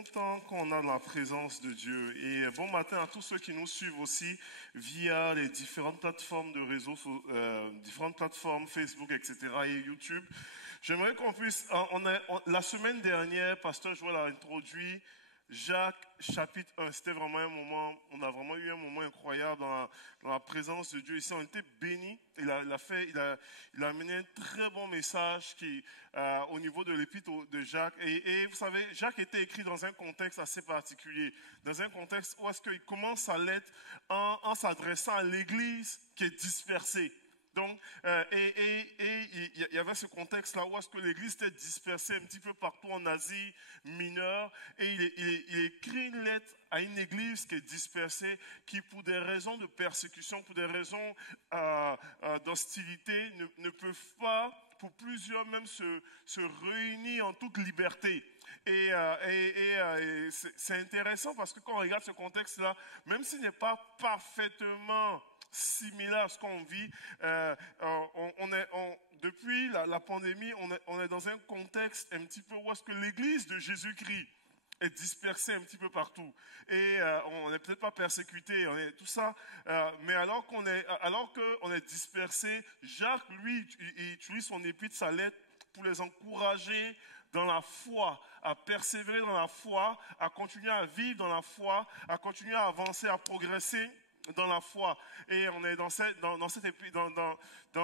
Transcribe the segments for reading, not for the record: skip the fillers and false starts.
bon temps qu'on a dans la présence de Dieu. Et bon matin à tous ceux qui nous suivent aussi via les différentes plateformes de réseaux, différentes plateformes Facebook, etc. et YouTube. J'aimerais qu'on puisse, la semaine dernière, Pasteur Joël a introduit Jacques chapitre 1, c'était vraiment un moment, on a vraiment eu un moment incroyable dans la présence de Dieu. Ici, on était bénis. Il a amené un très bon message au niveau de l'épître de Jacques. Et vous savez, Jacques était écrit dans un contexte assez particulier, dans un contexte où est-ce qu'il commence sa lettre en s'adressant à l'église qui est dispersée. Donc, il y avait ce contexte-là où est-ce que l'Église était dispersée un petit peu partout en Asie mineure, et il écrit une lettre à une Église qui est dispersée, qui pour des raisons de persécution, pour des raisons d'hostilité, ne peuvent pas, pour plusieurs même, se réunir en toute liberté. Et c'est intéressant parce que quand on regarde ce contexte-là, même s'il n'est pas parfaitement similaire à ce qu'on vit, depuis la pandémie, on est dans un contexte un petit peu où est-ce que l'Église de Jésus-Christ est dispersée un petit peu partout. Et on n'est peut-être pas persécuté, on est tout ça, mais alors qu'on est dispersé, Jacques, lui, il utilise son épître, sa lettre, pour les encourager dans la foi, à persévérer dans la foi, à continuer à vivre dans la foi, à continuer à avancer, à progresser dans la foi. Et on est dans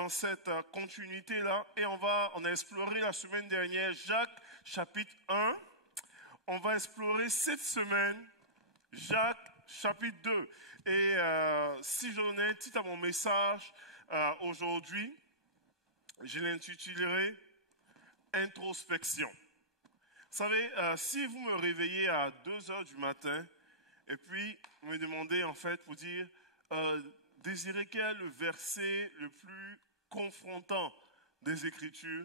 cette continuité-là. Et on a exploré la semaine dernière Jacques chapitre 1. On va explorer cette semaine Jacques chapitre 2. Et si je donnais un titre à mon message aujourd'hui, je l'intitulerai Introspection. Vous savez, si vous me réveillez à 2 heures du matin, et puis, vous me demandez, en fait, pour dire, désirez quel est le verset le plus confrontant des Écritures?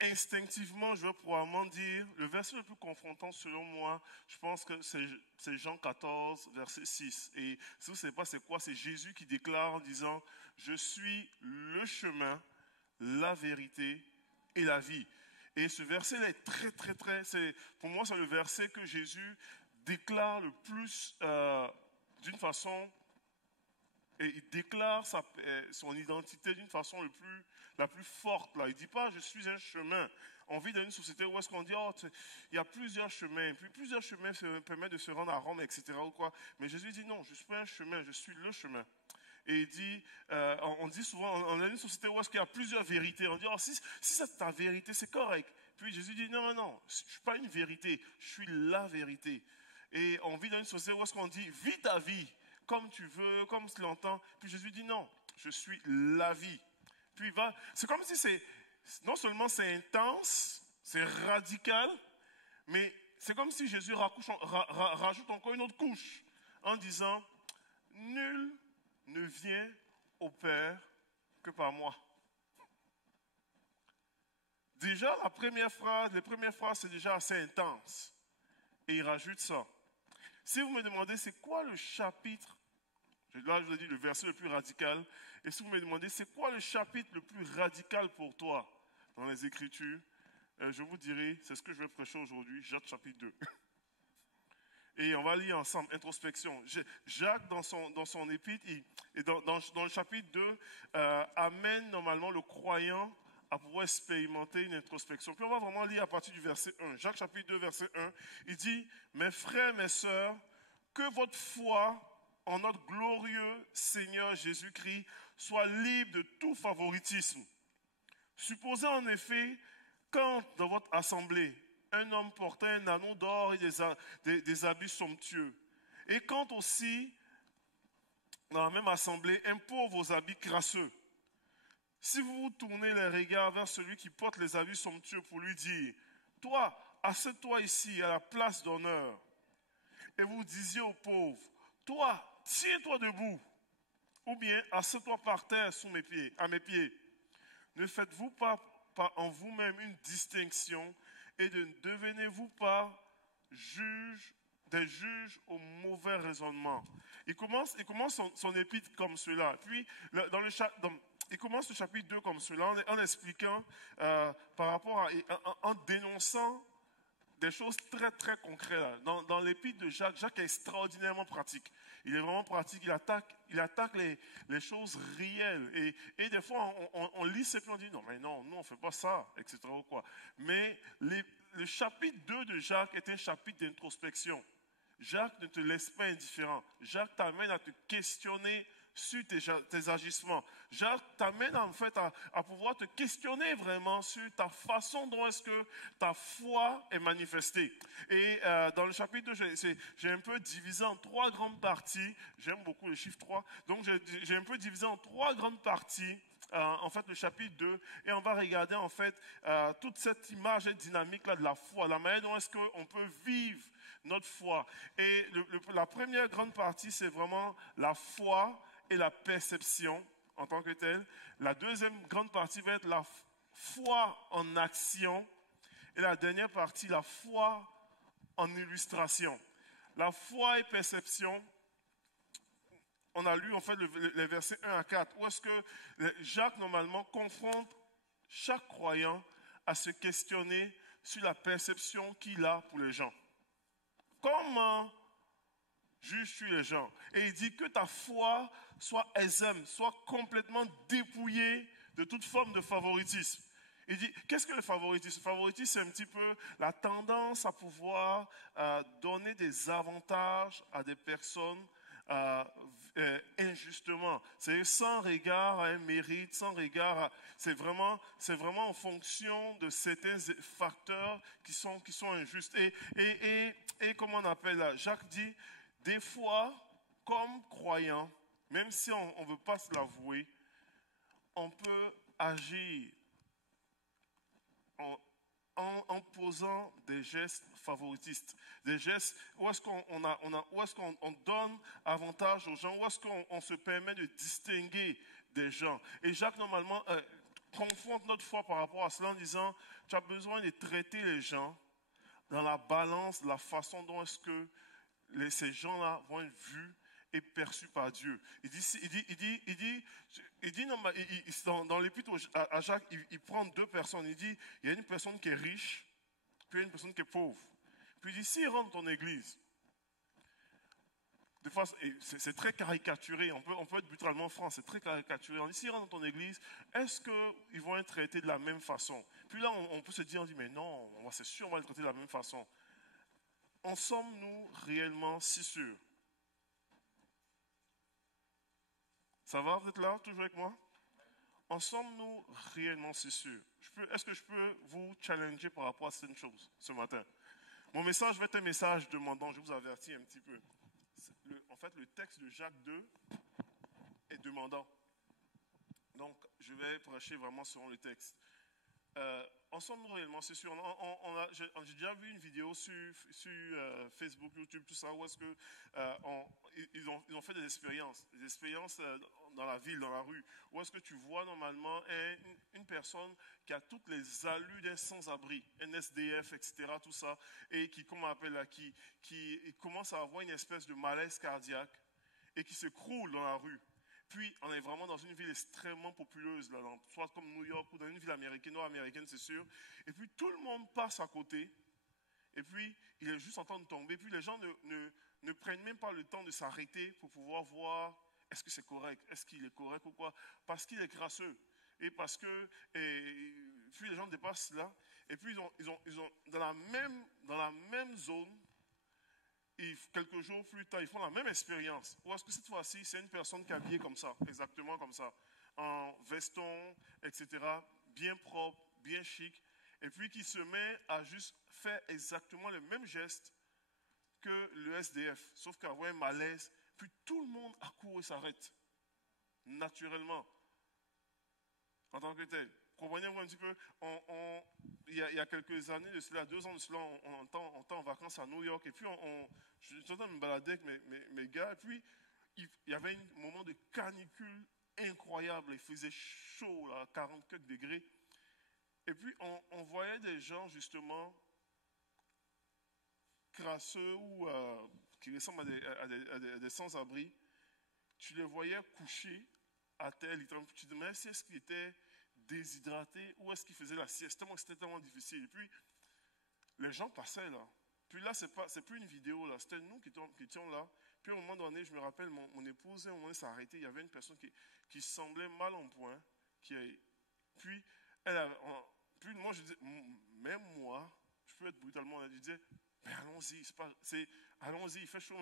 Instinctivement, je vais probablement dire, le verset le plus confrontant, selon moi, je pense que c'est Jean 14, verset 6. Et si vous ne savez pas c'est quoi, c'est Jésus qui déclare en disant, « Je suis le chemin, la vérité et la vie. » Et ce verset-là est pour moi, c'est le verset que Jésus déclare le plus d'une façon, et il déclare son identité d'une façon la plus forte. Là. Il ne dit pas « je suis un chemin ». On vit dans une société où est-ce qu'on dit « oh, il y a plusieurs chemins ». Puis plusieurs chemins permettent de se rendre à Rome, etc. Ou quoi. Mais Jésus dit « non, je ne suis pas un chemin, je suis le chemin ». Et il dit, on dit souvent, on est dans une société où est-ce qu'il y a plusieurs vérités. On dit, oh, si c'est ta vérité, c'est correct. Puis Jésus dit, non, je ne suis pas une vérité, je suis la vérité. Et on vit dans une société où est-ce qu'on dit, vis ta vie, comme tu veux, comme tu l'entends. Puis Jésus dit, non, je suis la vie. Puis c'est comme si non seulement c'est intense, c'est radical, mais c'est comme si Jésus rajoute encore une autre couche, en disant, nul ne vient au Père que par moi. Déjà, les premières phrases, c'est déjà assez intense. Et il rajoute ça. Si vous me demandez, c'est quoi le chapitre, là je vous ai dit le verset le plus radical, et si vous me demandez, c'est quoi le chapitre le plus radical pour toi dans les Écritures, je vous dirai, c'est ce que je vais prêcher aujourd'hui, Jacques chapitre 2. Et on va lire ensemble, introspection. Jacques, dans son épître, et dans le chapitre 2, amène normalement le croyant à pouvoir expérimenter une introspection. Puis on va vraiment lire à partir du verset 1. Jacques chapitre 2, verset 1, il dit, « Mes frères, mes sœurs, que votre foi en notre glorieux Seigneur Jésus-Christ soit libre de tout favoritisme. Supposez en effet, quand dans votre assemblée, un homme portait un anneau d'or et des habits somptueux. Et quand aussi, dans la même assemblée, un pauvre aux habits crasseux. Si vous vous tournez les regards vers celui qui porte les habits somptueux pour lui dire, « Toi, assieds-toi ici à la place d'honneur. » Et vous disiez au pauvre, « Toi, tiens-toi debout. » Ou bien, « Assieds-toi par terre à mes pieds. » Ne faites-vous pas en vous-même une distinction et ne devenez-vous pas des juges au mauvais raisonnement. Il commence son épître comme cela. Puis, il commence le chapitre 2 comme cela, en expliquant, en dénonçant des choses très, très concrètes. Là. Dans l'épître de Jacques, Jacques est extraordinairement pratique. Il est vraiment pratique. Il attaque les choses réelles. Et des fois, on lit ça et puis on dit, non, mais non, nous, on ne fait pas ça, etc. Ou quoi. Mais le chapitre 2 de Jacques est un chapitre d'introspection. Jacques ne te laisse pas indifférent. Jacques t'amène à te questionner sur tes agissements. Jacques t'amène en fait à pouvoir te questionner vraiment sur ta façon dont est-ce que ta foi est manifestée. Et dans le chapitre 2, j'ai un peu divisé en 3 grandes parties. J'aime beaucoup le chiffre 3. Donc j'ai un peu divisé en 3 grandes parties. En fait, le chapitre 2, et on va regarder en fait toute cette image et dynamique là de la foi, la manière dont est-ce qu'on peut vivre notre foi. Et la première grande partie, c'est vraiment la foi et la perception en tant que telle. La deuxième grande partie va être la foi en action. Et la dernière partie, la foi en illustration. La foi et perception, on a lu en fait les versets 1 à 4, où est-ce que Jacques normalement confronte chaque croyant à se questionner sur la perception qu'il a pour les gens. Comment juges-tu les gens? Et il dit que ta foi soit exème, soit complètement dépouillée de toute forme de favoritisme. Il dit, qu'est-ce que le favoritisme? Le favoritisme, c'est un petit peu la tendance à pouvoir donner des avantages à des personnes injustement. C'est sans regard à un mérite, sans regard à... C'est vraiment en fonction de certains facteurs qui sont injustes. Et comment on appelle là? Jacques dit, des fois, comme croyant, même si on ne veut pas se l'avouer, on peut agir en posant des gestes favoritistes, des gestes où est-ce qu'on donne avantage aux gens, où est-ce qu'on se permet de distinguer des gens. Et Jacques, normalement, confronte notre foi par rapport à cela en disant, tu as besoin de traiter les gens dans la balance, la façon dont est-ce que ces gens-là vont être vus et perçus par Dieu. Il dit dans l'épître à Jacques, il prend 2 personnes. Il dit, il y a une personne qui est riche, puis il y a une personne qui est pauvre. Puis il dit, s'il rentre dans ton église, de façon, c'est très caricaturé, on peut être brutalement franc, c'est très caricaturé. On dit, s'ils rentrent dans ton église, est-ce qu'ils vont être traités de la même façon? Puis là, on peut se dire, on dit, mais non, c'est sûr, on va les traiter de la même façon. En sommes-nous réellement si sûrs? Ça va, vous êtes là, toujours avec moi? En sommes-nous réellement si sûrs? Est-ce que je peux vous challenger par rapport à cette chose ce matin? Mon message va être un message demandant, je vous avertis un petit peu. En fait, le texte de Jacques 2 est demandant. Donc, je vais prêcher vraiment selon le texte. En sommes-nous réellement, c'est sûr. J'ai déjà vu une vidéo sur Facebook, YouTube, tout ça, où est-ce que ils ont fait des expériences dans la ville, dans la rue, où est-ce que tu vois normalement une personne qui a toutes les allures d'un sans-abri, un SDF, etc., tout ça, et qui, comment on appelle là, qui commence à avoir une espèce de malaise cardiaque et qui se croule dans la rue. Puis, on est vraiment dans une ville extrêmement populeuse, là, soit comme New York ou dans une ville américaine, nord-américaine, c'est sûr. Et puis, tout le monde passe à côté. Et puis, il est juste en train de tomber. Puis, les gens ne prennent même pas le temps de s'arrêter pour pouvoir voir est-ce que c'est correct, est-ce qu'il est correct ou quoi. Parce qu'il est crasseux. Et parce que, puis les gens dépassent là. Et puis, ils ont dans la même zone, et quelques jours plus tard, ils font la même expérience. Ou est-ce que cette fois-ci, c'est une personne qui est habillée comme ça, exactement comme ça, en veston, etc., bien propre, bien chic, et puis qui se met à juste faire exactement le même geste que le SDF, sauf qu'avoir un malaise, puis tout le monde accourt et s'arrête, naturellement, en tant que tel. Comprenez-vous un petit peu, il y a quelques années de cela, 2 ans de cela, on était en vacances à New York, et puis je suis en train de me balader avec mes gars, et puis il y avait un moment de canicule incroyable, il faisait chaud, là, 40 quelques degrés, et puis on voyait des gens justement crasseux ou qui ressemblent à des sans-abri, tu les voyais couchés à terre, littéralement, tu te demandais si est-ce qu'ils étaient déshydraté ou est-ce qu'il faisait la sieste, tellement c'était tellement difficile. Et puis, les gens passaient là. Puis là, c'est plus une vidéo là, c'était nous qui étions là. Puis à un moment donné, je me rappelle, mon épouse, à un moment donné, s'est arrêtée. Il y avait une personne qui semblait mal en point. Puis, puis moi, je disais, même moi, je peux être brutalement là, je disais, mais allons-y, allons-y, il fait chaud.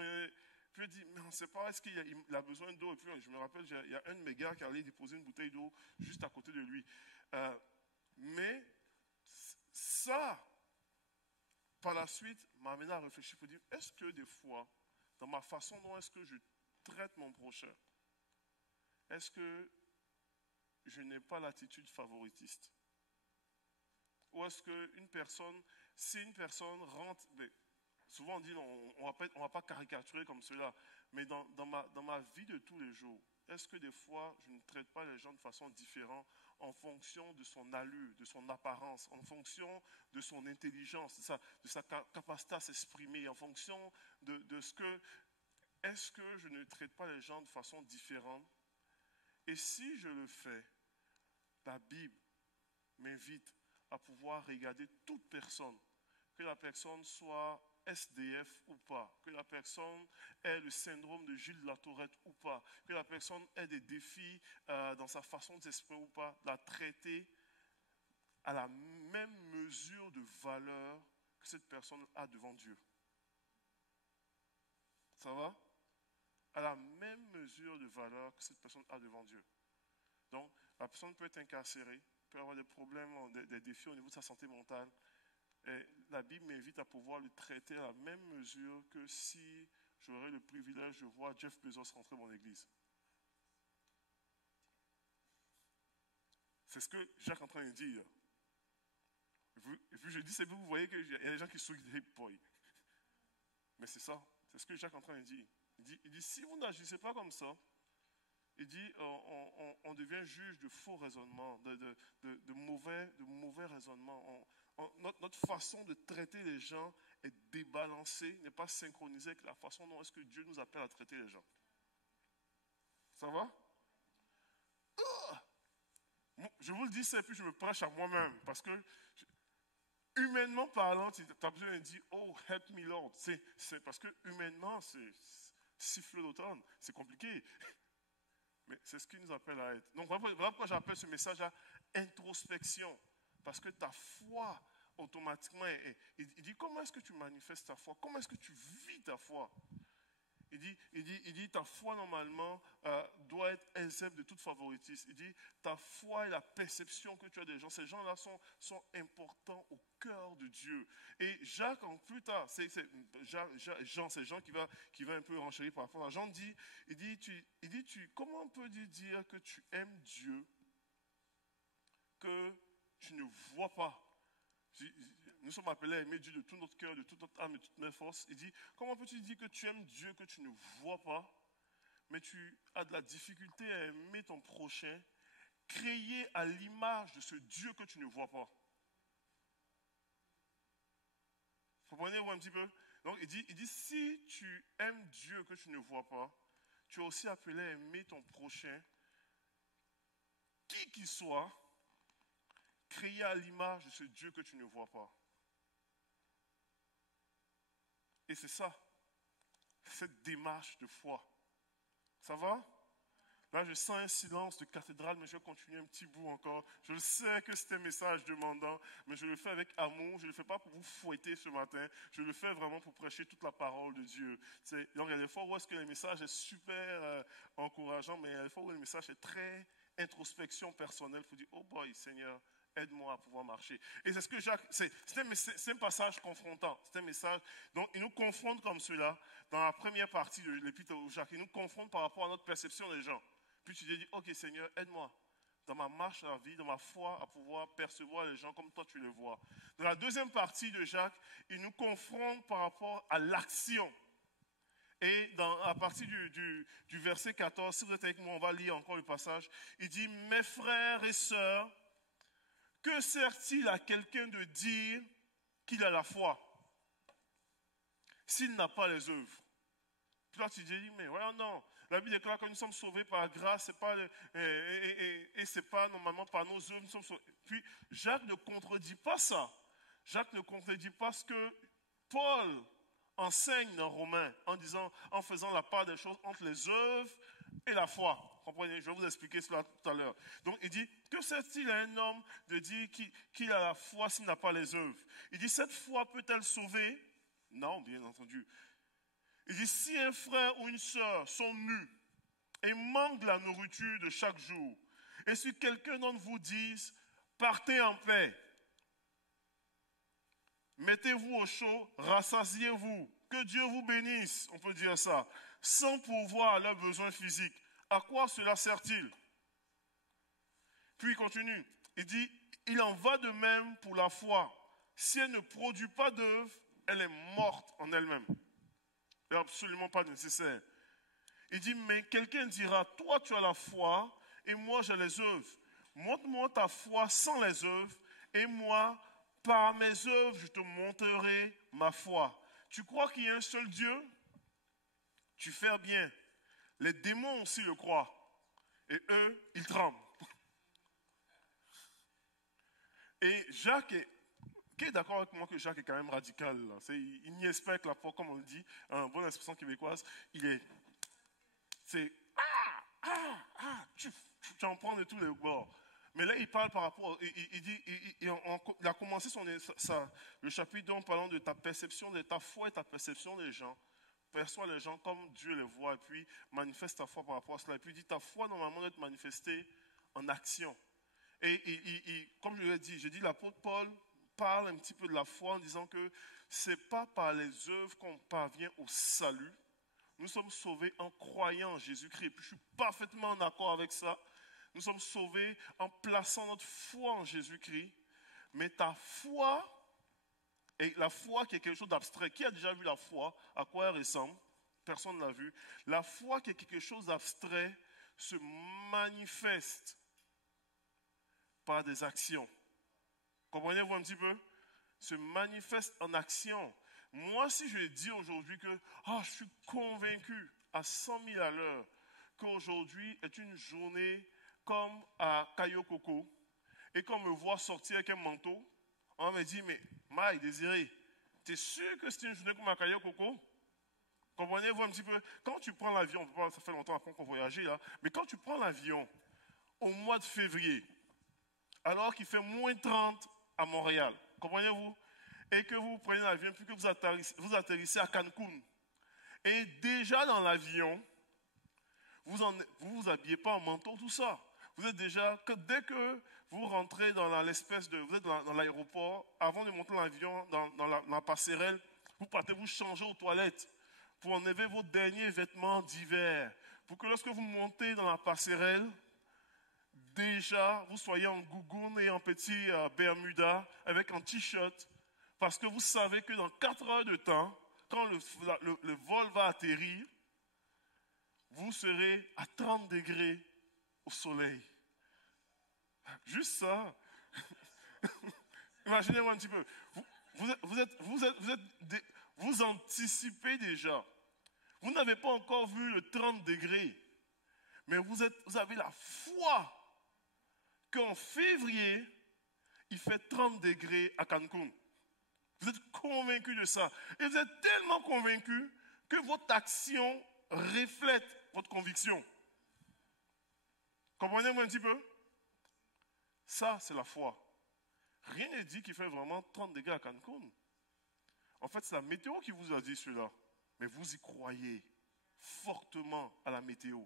Puis je dis, mais on ne sait pas, est-ce qu'il a besoin d'eau? Et puis je me rappelle, il y a un de mes gars qui allait déposer une bouteille d'eau juste à côté de lui. Mais ça, par la suite, m'a amené à réfléchir pour dire, est-ce que des fois, dans ma façon dont est-ce que je traite mon prochain, est-ce que je n'ai pas l'attitude favoritiste? Ou est-ce qu'une personne, si une personne rentre, souvent on dit, on ne va pas caricaturer comme cela, mais dans ma vie de tous les jours, est-ce que des fois, je ne traite pas les gens de façon différente en fonction de son allure, de son apparence, en fonction de son intelligence, de sa capacité à s'exprimer, en fonction de ce que... Est-ce que je ne traite pas les gens de façon différente? Et si je le fais, la Bible m'invite à pouvoir regarder toute personne, que la personne soit SDF ou pas, que la personne ait le syndrome de Gilles de la Tourette ou pas, que la personne ait des défis dans sa façon de s'exprimer ou pas, la traiter à la même mesure de valeur que cette personne a devant Dieu. Ça va? À la même mesure de valeur que cette personne a devant Dieu. Donc, la personne peut être incarcérée, peut avoir des problèmes, des défis au niveau de sa santé mentale. Et la Bible m'invite à pouvoir le traiter à la même mesure que si j'aurais le privilège de voir Jeff Bezos rentrer dans mon église. C'est ce que Jacques est en train de dire. Et puis je dis, c'est vous voyez qu'il y a des gens qui sont des boys. Mais c'est ça, c'est ce que Jacques est en train de dire. Il dit si vous n'agissez pas comme ça, il dit on devient juge de faux raisonnements, de mauvais raisonnements. Notre façon de traiter les gens est débalancée, n'est pas synchronisée avec la façon dont est-ce que Dieu nous appelle à traiter les gens. Ça va? Je vous le dis, ça, et puis je me prêche à moi-même, parce que humainement parlant, tu as besoin de dire, oh, help me Lord. C'est parce que humainement, c'est siffle d'automne, c'est compliqué. Mais c'est ce qui nous appelle à être. Donc voilà pourquoi j'appelle ce message à introspection. Parce que ta foi, automatiquement, il dit, comment est-ce que tu manifestes ta foi? Comment est-ce que tu vis ta foi? Il dit, ta foi, normalement, doit être exempte de toute favoritisme. Il dit, ta foi et la perception que tu as des gens, ces gens-là sont importants au cœur de Dieu. Et Jacques, en plus tard, Jean, c'est Jean qui va un peu renchérir par rapport à Jean, comment peux-tu dire que tu aimes Dieu, que tu ne vois pas? Nous sommes appelés à aimer Dieu de tout notre cœur, de toute notre âme et de toutes nos forces. Il dit, comment peux-tu dire que tu aimes Dieu que tu ne vois pas, mais tu as de la difficulté à aimer ton prochain, créé à l'image de ce Dieu que tu ne vois pas? Vous comprenez-vous un petit peu? Donc il dit, si tu aimes Dieu que tu ne vois pas, tu es aussi appelé à aimer ton prochain, qui qu'il soit, créé à l'image de ce Dieu que tu ne vois pas. Et c'est ça, cette démarche de foi. Ça va? Là, je sens un silence de cathédrale, mais je vais continuer un petit bout encore. Je sais que c'est un message demandant, mais je le fais avec amour. Je ne le fais pas pour vous fouetter ce matin. Je le fais vraiment pour prêcher toute la parole de Dieu. Donc, il y a des fois où est-ce que le message est super encourageant, mais il y a des fois où le message est très introspection personnelle. Il faut dire, oh boy, Seigneur, aide-moi à pouvoir marcher. Et c'est ce que Jacques, c'est un passage confrontant. C'est un message. Donc, il nous confronte comme cela dans la première partie de l'épître de Jacques. Il nous confronte par rapport à notre perception des gens. Puis tu te dis, ok Seigneur, aide-moi dans ma marche dans la vie, dans ma foi, à pouvoir percevoir les gens comme toi tu les vois. Dans la deuxième partie de Jacques, il nous confronte par rapport à l'action. Et à partir du verset 14, si vous êtes avec moi, on va lire encore le passage. Il dit, mes frères et sœurs, que sert-il à quelqu'un de dire qu'il a la foi s'il n'a pas les œuvres? Puis là, tu dis, mais voilà, non. La Bible déclare que nous sommes sauvés par grâce, et ce n'est pas normalement par nos œuvres, nous sommes sauvés. Puis Jacques ne contredit pas ça. Jacques ne contredit pas ce que Paul enseigne dans Romains en faisant la part des choses entre les œuvres et la foi. Comprenez? Je vais vous expliquer cela tout à l'heure. Donc il dit, que sert-il à un homme de dire qu'il a la foi s'il n'a pas les œuvres? Il dit, cette foi peut-elle sauver? Non, bien entendu. Il dit, si un frère ou une sœur sont nus et manquent de la nourriture de chaque jour, et si quelqu'un d'entre vous dise, partez en paix, mettez-vous au chaud, rassasiez-vous, que Dieu vous bénisse, on peut dire ça, sans pourvoir à leurs besoins physiques. À quoi cela sert-il? Puis il continue, il dit, il en va de même pour la foi. Si elle ne produit pas d'œuvre, elle est morte en elle-même. Elle n'est absolument pas nécessaire. Il dit, mais quelqu'un dira, toi tu as la foi et moi j'ai les œuvres. Montre-moi ta foi sans les œuvres et moi, par mes œuvres, je te montrerai ma foi. Tu crois qu'il y a un seul Dieu? Tu fais bien. Les démons aussi le croient. Et eux, ils tremblent. Et Jacques qui est d'accord avec moi que Jacques est quand même radical. Il n'y espère que la foi, comme on le dit, en bonne expression québécoise, tu en prends de tous les bords. Mais là, il parle par rapport, il a commencé le chapitre en parlant de ta perception, de ta foi et ta perception des gens. Perçois les gens comme Dieu les voit, et puis manifeste ta foi par rapport à cela. Et puis il dit, ta foi, normalement, doit être manifestée en action. Et comme je l'ai dit, j'ai dit, l'apôtre Paul parle un petit peu de la foi en disant que ce n'est pas par les œuvres qu'on parvient au salut. Nous sommes sauvés en croyant en Jésus-Christ. Et puis je suis parfaitement en accord avec ça. Nous sommes sauvés en plaçant notre foi en Jésus-Christ. Mais ta foi, et la foi qui est quelque chose d'abstrait. Qui a déjà vu la foi? À quoi elle ressemble? Personne ne l'a vu. La foi qui est quelque chose d'abstrait se manifeste par des actions. Comprenez-vous un petit peu? Se manifeste en action. Moi, si je dis aujourd'hui que je suis convaincu à 100 000 à l'heure qu'aujourd'hui est une journée comme à Cayo Coco, et qu'on me voit sortir avec un manteau, on me dit, mais Maï, Désiré, tu es sûr que c'est une journée comme à Cayo Coco? Comprenez-vous un petit peu? Quand tu prends l'avion, ça fait longtemps après qu'on voyageait là, mais quand tu prends l'avion au mois de février, alors qu'il fait moins 30 à Montréal, comprenez-vous? Et que vous prenez l'avion, puis que vous atterrissez à Cancun. Et déjà dans l'avion, vous vous habillez pas en manteau, tout ça. Vous êtes déjà, dès que vous rentrez dans vous êtes dans l'aéroport, avant de monter dans l'avion, dans la passerelle, vous partez vous changer aux toilettes pour enlever vos derniers vêtements d'hiver. Pour que lorsque vous montez dans la passerelle, déjà, vous soyez en gougoune et en petit bermuda avec un t-shirt, parce que vous savez que dans 4 heures de temps, quand le vol va atterrir, vous serez à 30 degrés au soleil. Juste ça. Imaginez-vous un petit peu. Vous anticipez déjà. Vous n'avez pas encore vu le 30 degrés, mais vous avez la foi qu'en février, il fait 30 degrés à Cancun. Vous êtes convaincu de ça. Et vous êtes tellement convaincu que votre action reflète votre conviction. Comprenez-vous un petit peu? Ça, c'est la foi. Rien n'est dit qu'il fait vraiment 30 degrés à Cancun. En fait, c'est la météo qui vous a dit cela. Mais vous y croyez fortement à la météo.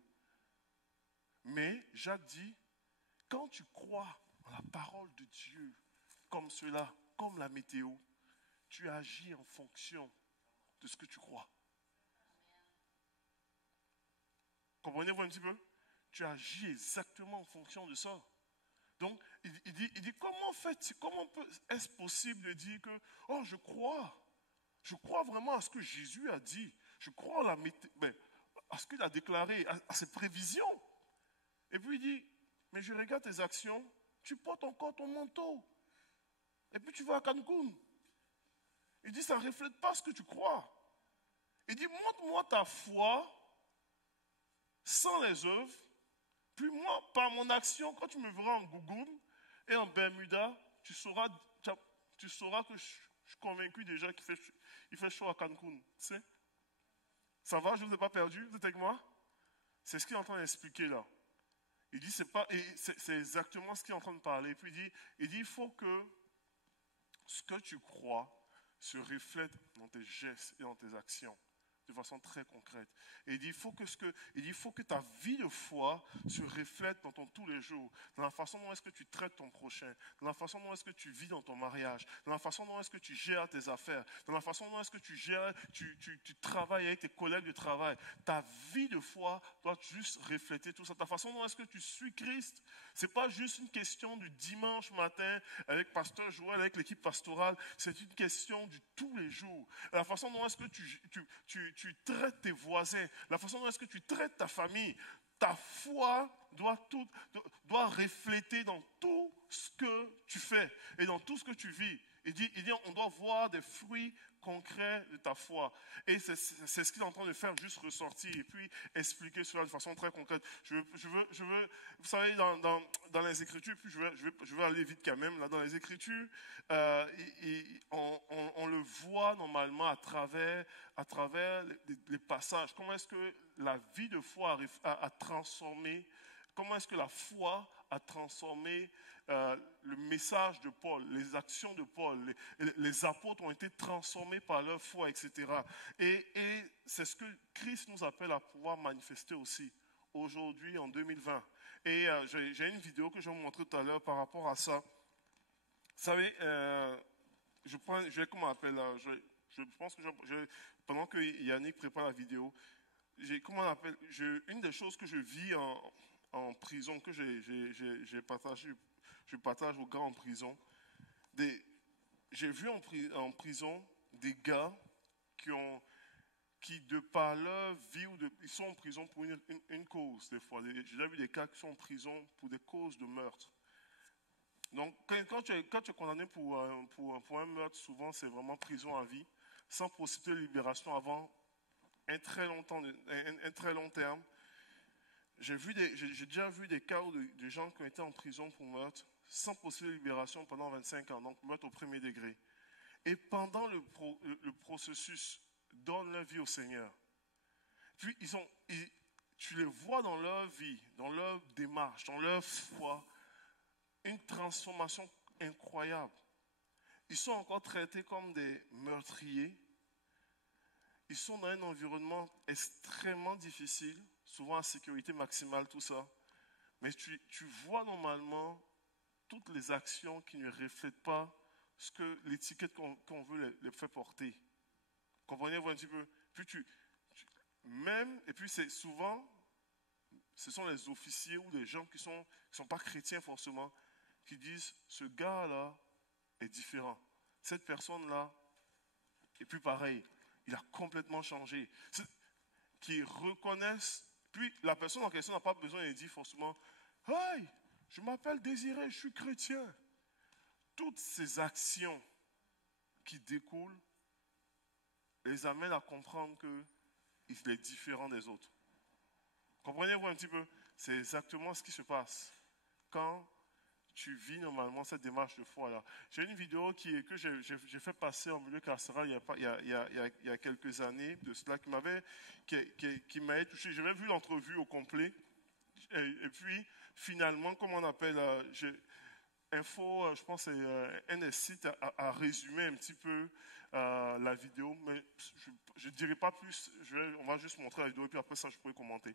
Mais Jacques dit, quand tu crois en la parole de Dieu, comme cela, comme la météo, tu agis en fonction de ce que tu crois. Comprenez-vous un petit peu? Tu agis exactement en fonction de ça. Donc, il dit comment est-ce possible de dire que, je crois vraiment à ce que Jésus a dit, je crois à ce qu'il a déclaré, à ses prévisions. Et puis il dit, mais je regarde tes actions, tu portes encore ton manteau. Et puis tu vas à Cancun. Il dit, ça ne reflète pas ce que tu crois. Il dit, montre-moi ta foi sans les œuvres. Puis moi, par mon action, quand tu me verras en gougoune et en bermuda, tu tu sauras que je suis convaincu déjà qu'il fait chaud à Cancun. Tu sais? Ça va, je ne vous ai pas perdu, vous êtes avec moi? C'est ce qu'il est en train d'expliquer là. Il dit, c'est exactement ce qu'il est en train de parler. Et puis il dit, il faut que ce que tu crois se reflète dans tes gestes et dans tes actions de façon très concrète. Et il dit, il faut que ta vie de foi se reflète dans ton tous les jours, dans la façon dont est-ce que tu traites ton prochain, dans la façon dont est-ce que tu vis dans ton mariage, dans la façon dont est-ce que tu gères tes affaires, dans la façon dont est-ce que tu travailles avec tes collègues de travail. Ta vie de foi doit juste refléter tout ça. Ta façon dont est-ce que tu suis Christ, c'est pas juste une question du dimanche matin avec Pasteur Joël, avec l'équipe pastorale, c'est une question du tous les jours. La façon dont est-ce que tu traites tes voisins, la façon dont est-ce que tu traites ta famille, ta foi doit refléter dans tout ce que tu fais et dans tout ce que tu vis. Il dit, on doit voir des fruits concrets de ta foi. Et c'est ce qu'il est en train de faire, juste ressortir et puis expliquer cela de façon très concrète. Je veux vous savez, dans les Écritures, puis je vais aller vite quand même, là, dans les Écritures, on le voit normalement à travers les passages. Comment est-ce que la vie de foi arrive à transformer, comment est-ce que la foi a transformé le message de Paul, les actions de Paul, les apôtres ont été transformés par leur foi, etc. Et c'est ce que Christ nous appelle à pouvoir manifester aussi aujourd'hui en 2020. Et j'ai une vidéo que je vais vous montrer tout à l'heure par rapport à ça. Vous savez, je vais comment on appelle là, je pense que pendant que Yannick prépare la vidéo, une des choses que je vis en prison, que je partage aux gars en prison, j'ai vu en prison des gars qui de par leur vie, ils sont en prison pour une cause des fois. J'ai déjà vu des cas qui sont en prison pour des causes de meurtre. Donc quand tu es condamné pour un meurtre, souvent c'est vraiment prison à vie, sans possibilité de libération avant un très long terme. J'ai déjà vu des cas de gens qui ont été en prison pour meurtre, sans possibilité de libération pendant 25 ans, donc meurtre au premier degré. Et pendant le processus, donnent leur vie au Seigneur. Puis tu les vois dans leur vie, dans leur démarche, dans leur foi, une transformation incroyable. Ils sont encore traités comme des meurtriers. Ils sont dans un environnement extrêmement difficile, souvent à sécurité maximale, tout ça. Mais tu vois normalement toutes les actions qui ne reflètent pas l'étiquette qu'on veut les faire porter. Comprenez-vous un petit peu? Puis et puis c'est souvent, ce sont les officiers ou les gens qui sont pas chrétiens forcément, qui disent, ce gars-là est différent. Cette personne-là est plus pareille. Il a complètement changé. Qui reconnaissent, puis la personne en question n'a pas besoin de dire forcément, hey, je m'appelle Désiré, je suis chrétien. Toutes ces actions qui découlent les amènent à comprendre qu'il est différent des autres. Comprenez-vous un petit peu? C'est exactement ce qui se passe quand tu vis normalement cette démarche de foi-là. J'ai une vidéo que j'ai fait passer en milieu carcéral il y a quelques années de cela qui m'avait touché. J'avais vu l'entrevue au complet et puis finalement, comme on appelle, je pense que c'est un site à résumer un petit peu la vidéo, mais je ne dirai pas plus, on va juste montrer la vidéo et puis après ça je pourrai commenter.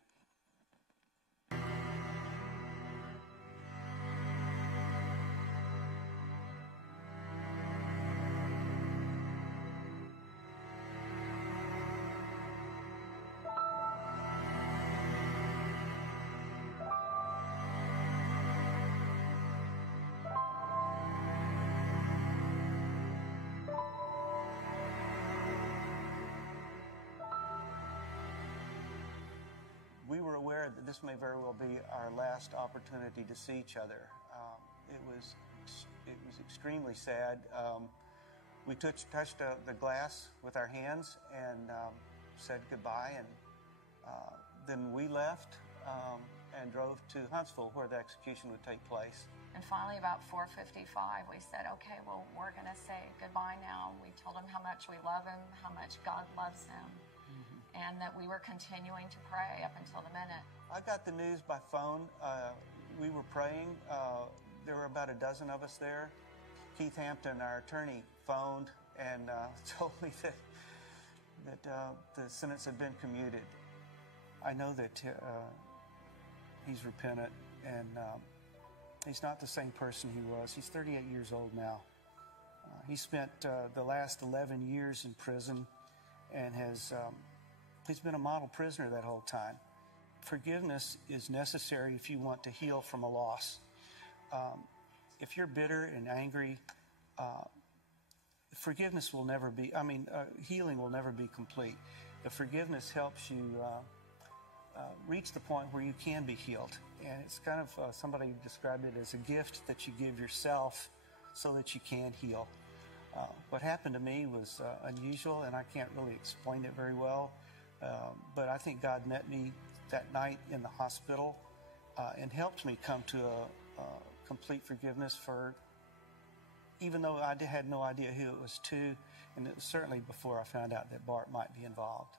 We were aware that this may very well be our last opportunity to see each other. It was extremely sad. We touched the glass with our hands and said goodbye, and then we left and drove to Huntsville, where the execution would take place. And finally, about 4:55, we said, okay, well, we're going to say goodbye now. We told him how much we love him, how much God loves him, and that we were continuing to pray up until the minute. I got the news by phone. We were praying. There were about a dozen of us there. Keith Hampton, our attorney, phoned and told me that the sentence had been commuted. I know that he's repentant, and he's not the same person he was. He's 38 years old now. He spent the last 11 years in prison and he's been a model prisoner that whole time. Forgiveness is necessary if you want to heal from a loss. If you're bitter and angry, forgiveness will never be, healing will never be complete. The forgiveness helps you reach the point where you can be healed. And it's kind of, somebody described it as a gift that you give yourself so that you can heal. What happened to me was unusual, and I can't really explain it very well. But I think God met me that night in the hospital and helped me come to a complete forgiveness for, even though I had no idea who it was to, and it was certainly before I found out that Bart might be involved.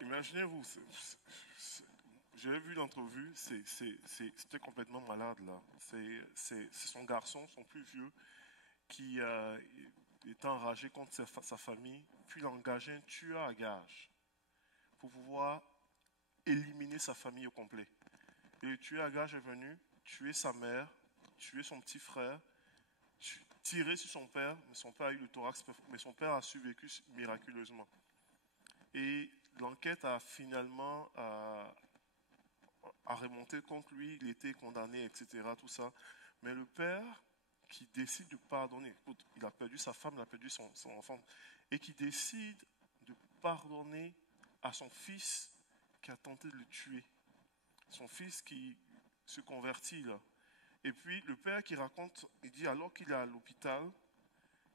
Imaginez-vous, j'avais vu l'entrevue, c'était complètement malade là. C'est son garçon, son plus vieux, qui était enragé contre sa famille, puis il a engagé un tueur à gages pour pouvoir éliminer sa famille au complet. Et le tueur à gages est venu tuer sa mère, tuer son petit frère, tirer sur son père, mais son père a eu le thorax, mais son père a survécu miraculeusement. Et l'enquête a finalement a remonté contre lui, il était condamné, etc., tout ça. Mais le père qui décide de pardonner, écoute, il a perdu sa femme, il a perdu son enfant, et qui décide de pardonner à son fils qui a tenté de le tuer. Son fils qui se convertit là. Et puis le père qui raconte, il dit alors qu'il est à l'hôpital,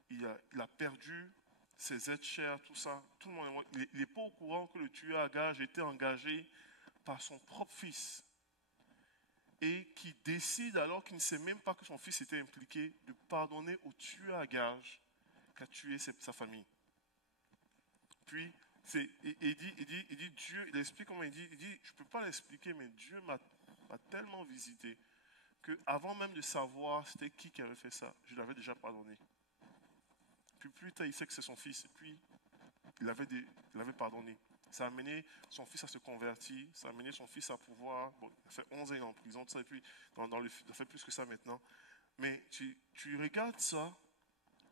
il a perdu ses aides chères, tout ça. Tout le monde, il n'est pas au courant que le tueur à gages était engagé par son propre fils. Et qui décide, alors qu'il ne sait même pas que son fils était impliqué, de pardonner au tueur à gages qui a tué sa famille. Puis, il dit Dieu, il explique comment il dit, je ne peux pas l'expliquer, mais Dieu m'a tellement visité qu'avant même de savoir c'était qui avait fait ça, je l'avais déjà pardonné. Puis plus tard, il sait que c'est son fils, et puis il l'avait pardonné. Ça a amené son fils à se convertir, ça a amené son fils à pouvoir, bon, il a fait 11 ans en prison, tout ça, et puis il a fait plus que ça maintenant. Mais tu regardes ça,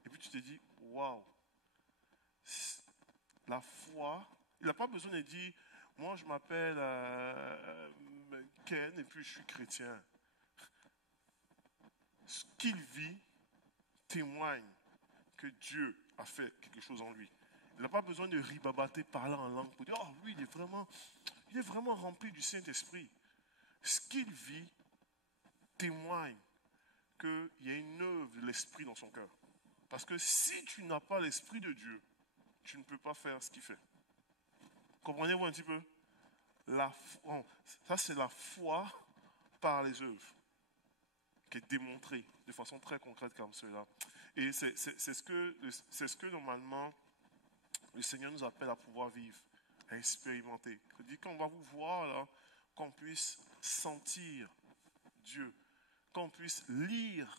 et puis tu te dis, waouh, la foi, il n'a pas besoin de dire, moi je m'appelle Ken, et puis je suis chrétien. Ce qu'il vit témoigne que Dieu a fait quelque chose en lui. Il n'a pas besoin de ribabater, parler en langue pour dire, oh, lui, il est vraiment rempli du Saint-Esprit. Ce qu'il vit témoigne qu'il y a une œuvre de l'Esprit dans son cœur. Parce que si tu n'as pas l'Esprit de Dieu, tu ne peux pas faire ce qu'il fait. Comprenez-vous un petit peu? Ça, c'est la foi par les œuvres qui est démontrée de façon très concrète comme cela. Et c'est ce que normalement le Seigneur nous appelle à pouvoir vivre, à expérimenter. Il dit qu'on va vous voir là, qu'on puisse sentir Dieu, qu'on puisse lire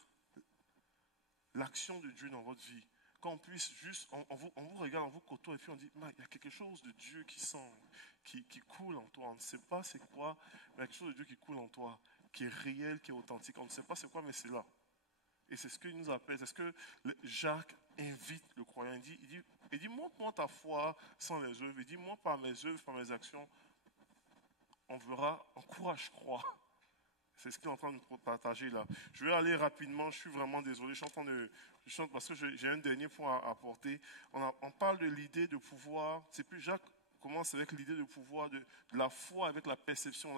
l'action de Dieu dans votre vie, qu'on puisse juste, on vous regarde, on vous côtoie et puis on dit, il y a quelque chose de Dieu qui sent, qui coule en toi. On ne sait pas c'est quoi, mais il y a quelque chose de Dieu qui coule en toi, qui est réel, qui est authentique. On ne sait pas c'est quoi, mais c'est là. Et c'est ce qu'il nous appelle, c'est ce que Jacques invite le croyant. Il dit, montre-moi ta foi sans les œuvres. Il dit, moi par mes œuvres, par mes actions, on verra en quoi je crois. C'est ce qu'il est en train de partager là. Je vais aller rapidement, je suis vraiment désolé, je chante parce que j'ai un dernier point à apporter. On parle de l'idée de pouvoir, c'est plus Jacques commence avec l'idée de pouvoir, de la foi avec la perception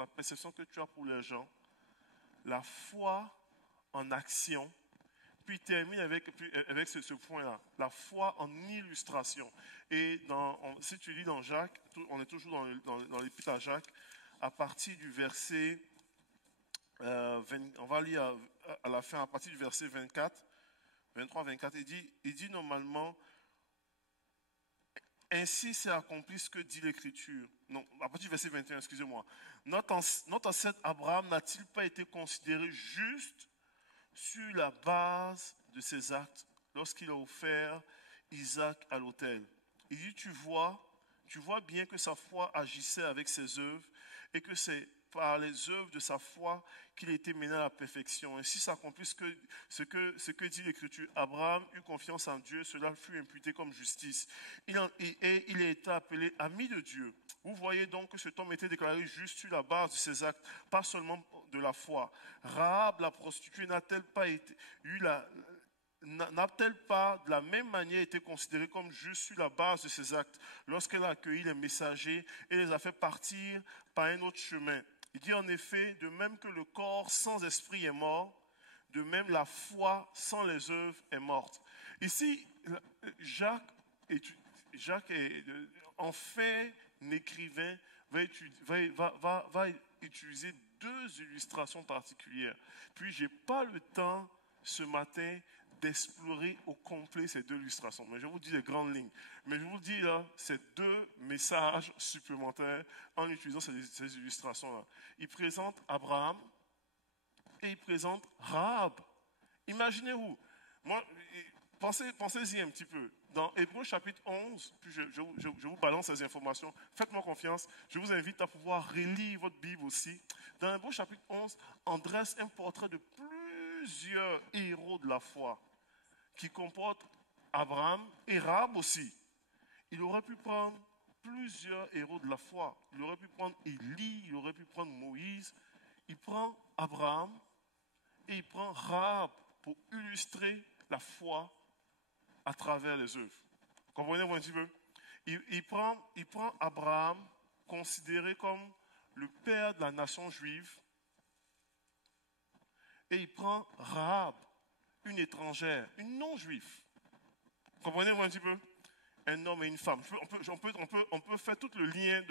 que tu as pour les gens, la foi en action. Puis il termine avec ce point-là, la foi en illustration. Et si tu lis dans Jacques, on est toujours dans l'épître à Jacques, à partir du verset On va lire à la fin, à partir du verset 24, 23-24, il dit normalement, ainsi s'est accompli ce que dit l'Écriture. Non, à partir du verset 21, excusez-moi. Notre ancêtre Abraham n'a-t-il pas été considéré juste sur la base de ses actes lorsqu'il a offert Isaac à l'autel? Il dit, tu vois bien que sa foi agissait avec ses œuvres et que c'est par les œuvres de sa foi qu'il a été mené à la perfection. Ainsi s'accomplit ce que dit l'Écriture. Abraham eut confiance en Dieu, cela fut imputé comme justice. Il a été appelé ami de Dieu. Vous voyez donc que cet homme était déclaré juste sur la base de ses actes, pas seulement de la foi. Rahab, la prostituée, n'a-t-elle pas de la même manière été considérée comme juste sur la base de ses actes lorsqu'elle a accueilli les messagers et les a fait partir par un autre chemin? Il dit en effet, de même que le corps sans esprit est mort, de même la foi sans les œuvres est morte. Ici, Jacques en fait, l'écrivain va utiliser deux illustrations particulières. Puis, je n'ai pas le temps ce matin d'explorer au complet ces deux illustrations. Mais je vous dis les grandes lignes. Mais je vous dis là, ces deux messages supplémentaires en utilisant ces illustrations-là. Il présente Abraham et il présente Rahab. Imaginez-vous. Moi, pensez-y un petit peu. Dans Hébreux chapitre 11, puis je vous balance ces informations. Faites-moi confiance. Je vous invite à pouvoir relire votre Bible aussi. Dans Hébreux chapitre 11, on dresse un portrait de plusieurs héros de la foi qui comportent Abraham et Rahab aussi. Il aurait pu prendre plusieurs héros de la foi. Il aurait pu prendre Élie, il aurait pu prendre Moïse. Il prend Abraham et il prend Rahab pour illustrer la foi à travers les œuvres. Comprenez-vous un petit peu? Il prend Abraham, considéré comme le père de la nation juive, et il prend Rahab, une étrangère, une non-juive. Comprenez-vous un petit peu? Un homme et une femme. On peut faire tout le lien,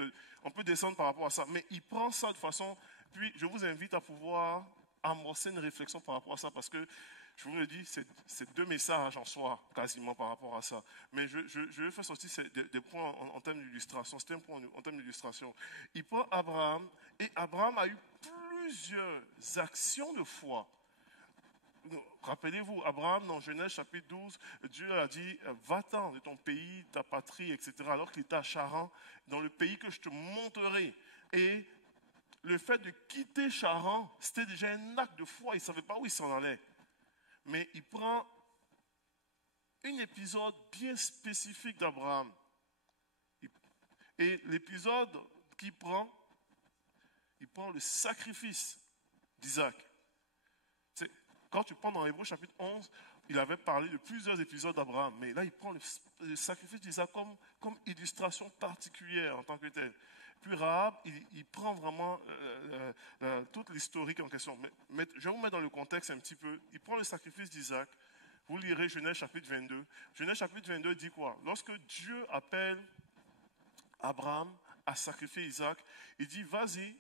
on peut descendre par rapport à ça, mais il prend ça de façon... Puis je vous invite à pouvoir amorcer une réflexion par rapport à ça, parce que je vous le dis, c'est deux messages en soi, quasiment par rapport à ça. Mais je vais faire sortir des points en termes d'illustration. C'est un point en termes d'illustration. Il prend Abraham, et Abraham a eu plusieurs actions de foi. Rappelez-vous, Abraham, dans Genèse chapitre 12, Dieu a dit, va-t'en de ton pays, ta patrie, etc. Alors qu'il était à Charan, dans le pays que je te montrerai. Et le fait de quitter Charan, c'était déjà un acte de foi. Il ne savait pas où il s'en allait. Mais il prend un épisode bien spécifique d'Abraham. Et l'épisode qu'il prend, il prend le sacrifice d'Isaac. Quand tu prends dans Hébreux chapitre 11, il avait parlé de plusieurs épisodes d'Abraham. Mais là, il prend le sacrifice d'Isaac comme illustration particulière en tant que tel. Puis Rahab, il prend vraiment toute l'historique en question. Mais je vais vous mettre dans le contexte un petit peu. Il prend le sacrifice d'Isaac. Vous lirez Genèse chapitre 22. Genèse chapitre 22 dit quoi? Lorsque Dieu appelle Abraham à sacrifier Isaac, il dit, vas-y,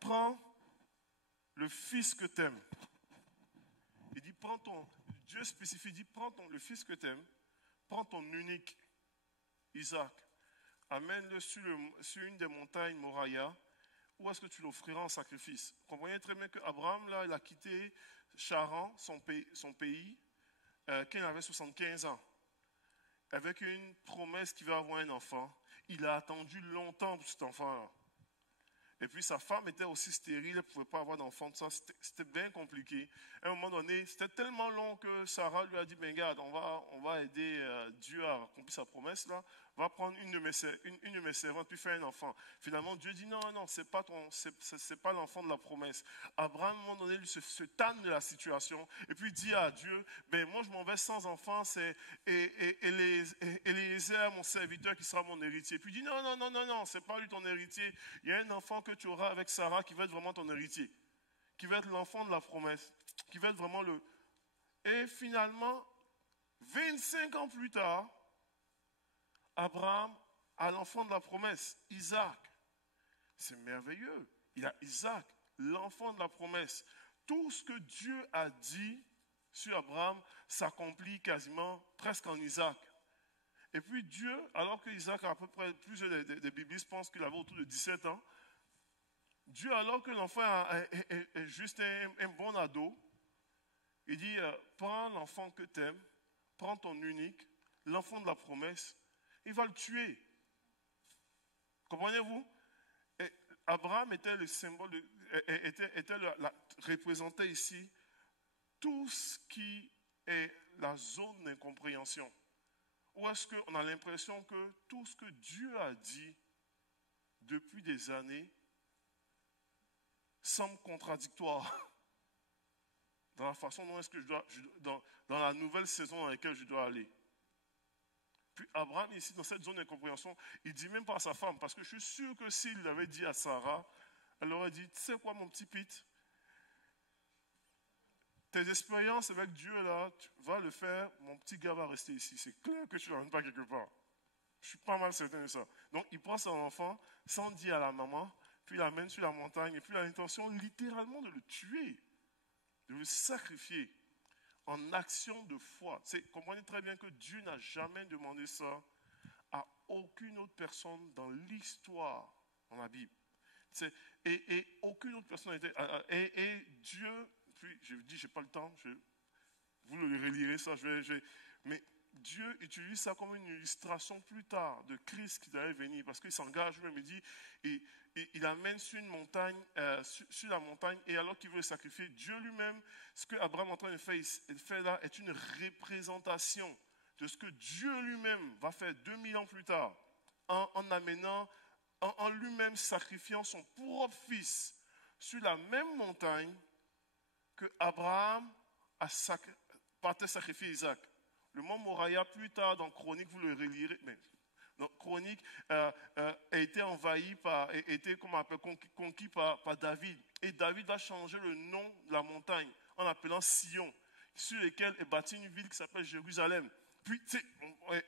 prends le fils que tu aimes. Il dit, Dieu spécifie, il dit, prends le fils que tu aimes, prends ton unique, Isaac, amène-le sur une des montagnes Moriah, où est-ce que tu l'offriras en sacrifice? Vous comprenez très bien qu'Abraham, là, il a quitté Charan, son pays quand il avait 75 ans, avec une promesse qu'il va avoir un enfant. Il a attendu longtemps pour cet enfant-là. Et puis sa femme était aussi stérile, elle ne pouvait pas avoir d'enfant, c'était bien compliqué. À un moment donné, c'était tellement long que Sarah lui a dit, ben regarde, on va aider Dieu à accomplir sa promesse là, va prendre une de mes servantes puis faire un enfant. Finalement, Dieu dit, non, c'est pas l'enfant de la promesse. Abraham, à un moment donné, lui se tanne de la situation et puis dit à Dieu, ben moi je m'en vais sans enfant, c'est Eliezer, mon serviteur, qui sera mon héritier. Puis il dit, non, c'est pas lui ton héritier. Il y a un enfant que tu auras avec Sarah qui va être vraiment ton héritier, qui va être l'enfant de la promesse, qui va être vraiment le... Et finalement, 25 ans plus tard, Abraham a l'enfant de la promesse, Isaac. C'est merveilleux. Il a Isaac. l'enfant de la promesse. Tout ce que Dieu a dit sur Abraham s'accomplit quasiment presque en Isaac. Et puis Dieu, alors que Isaac, à peu près, plusieurs des biblistes pensent qu'il avait autour de 17 ans, Dieu, alors que l'enfant est juste un bon ado, il dit, prends l'enfant que tu aimes, prends ton unique, l'enfant de la promesse, il va le tuer. Comprenez-vous? Et Abraham était le symbole, représentait ici tout ce qui est la zone d'incompréhension. Ou est-ce qu'on a l'impression que tout ce que Dieu a dit depuis des années semble contradictoire dans la façon dont est-ce que dans la nouvelle saison dans laquelle je dois aller. Puis Abraham, ici, dans cette zone d'incompréhension, il dit même pas à sa femme, parce que je suis sûr que s'il avait dit à Sarah, elle aurait dit, tu sais quoi mon petit Pete, tes expériences avec Dieu là, tu vas le faire, mon petit gars va rester ici. C'est clair que tu ne l'emmènes pas quelque part. Je suis pas mal certain de ça. Donc il prend son enfant sans dire à la maman, puis il l'amène sur la montagne, et puis il a l'intention littéralement de le tuer, de le sacrifier en action de foi. Comprenez très bien que Dieu n'a jamais demandé ça à aucune autre personne dans l'histoire, dans la Bible. Et aucune autre personne n'était. Et Dieu, puis je dis, je n'ai pas le temps, vous le relirez ça, mais Dieu utilise ça comme une illustration plus tard de Christ qui allait venir, parce qu'il s'engage lui-même, il dit, il amène sur une montagne, sur la montagne, et alors qu'il veut le sacrifier, Dieu lui-même, ce que Abraham est en train de faire là, est une représentation de ce que Dieu lui-même va faire 2000 ans plus tard, en amenant, en lui-même sacrifiant son propre fils sur la même montagne que Abraham partait sacrifier Isaac. Le mont Moriah, plus tard dans Chronique, vous le relirez, mais dans Chronique, a été envahi conquis par David. Et David va changer le nom de la montagne en appelant Sion, sur lequel est bâtie une ville qui s'appelle Jérusalem. Puis,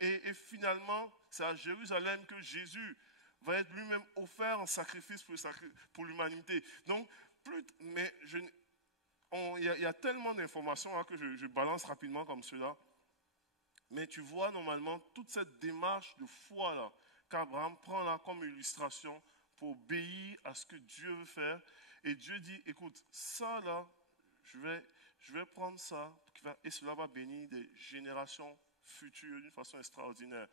et finalement, c'est à Jérusalem que Jésus va être lui-même offert en sacrifice pour l'humanité. Donc, il y a tellement d'informations que je balance rapidement comme cela. Mais tu vois normalement toute cette démarche de foi là qu'Abraham prend là comme illustration pour obéir à ce que Dieu veut faire. Et Dieu dit, écoute, ça là, je vais prendre ça et cela va bénir des générations futures d'une façon extraordinaire.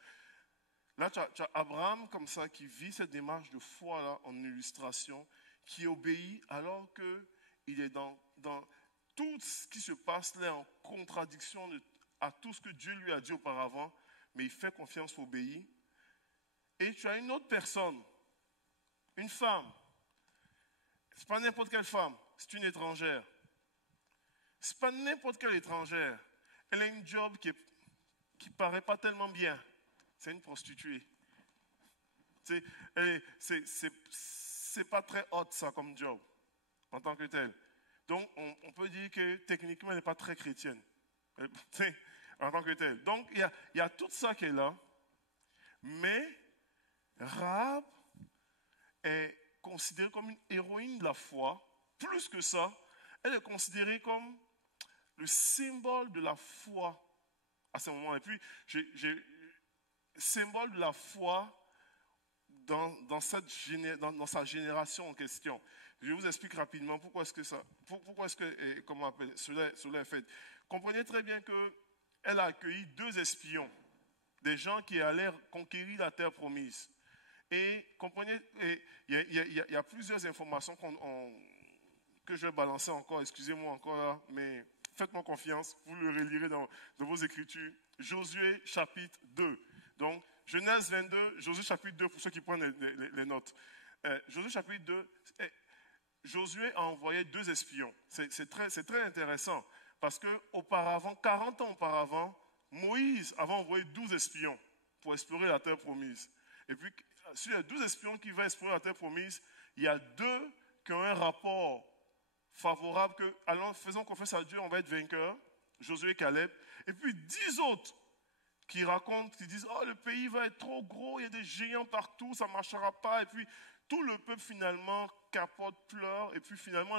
Là, tu as Abraham comme ça qui vit cette démarche de foi là en illustration, qui obéit alors qu'il est dans tout ce qui se passe là en contradiction à tout ce que Dieu lui a dit auparavant, mais il fait confiance pour obéir. Et tu as une autre personne, une femme. Ce n'est pas n'importe quelle femme, c'est une étrangère. Ce n'est pas n'importe quelle étrangère. Elle a une job qui ne paraît pas tellement bien. C'est une prostituée. C'est pas très hot ça comme job, en tant que tel. Donc on peut dire que techniquement elle n'est pas très chrétienne. En tant que tel. Donc, il y a tout ça qui est là. Mais Rahab est considérée comme une héroïne de la foi. Plus que ça, elle est considérée comme le symbole de la foi à ce moment. Et puis, symbole de la foi dans sa génération en question. Je vous explique rapidement pourquoi est-ce que cela est fait. Comprenez très bien qu'elle a accueilli 2 espions, des gens qui allaient conquérir la terre promise. Et comprenez, il y a plusieurs informations que je vais balancer encore, excusez-moi encore là, mais faites-moi confiance, vous le relirez dans vos écritures. Josué chapitre 2. Donc, Genèse 22, Josué chapitre 2, pour ceux qui prennent les notes. Josué chapitre 2, Josué a envoyé 2 espions. C'est très intéressant. Parce que 40 ans auparavant, Moïse avait envoyé 12 espions pour explorer la terre promise. Et puis, sur les 12 espions qui vont explorer la terre promise, il y a 2 qui ont un rapport favorable que, allons, faisons confiance à Dieu, on va être vainqueurs, Josué et Caleb. Et puis 10 autres qui racontent, qui disent « Oh, le pays va être trop gros, il y a des géants partout, ça ne marchera pas. » Et puis, tout le peuple, finalement, capote, pleure. Et puis, finalement,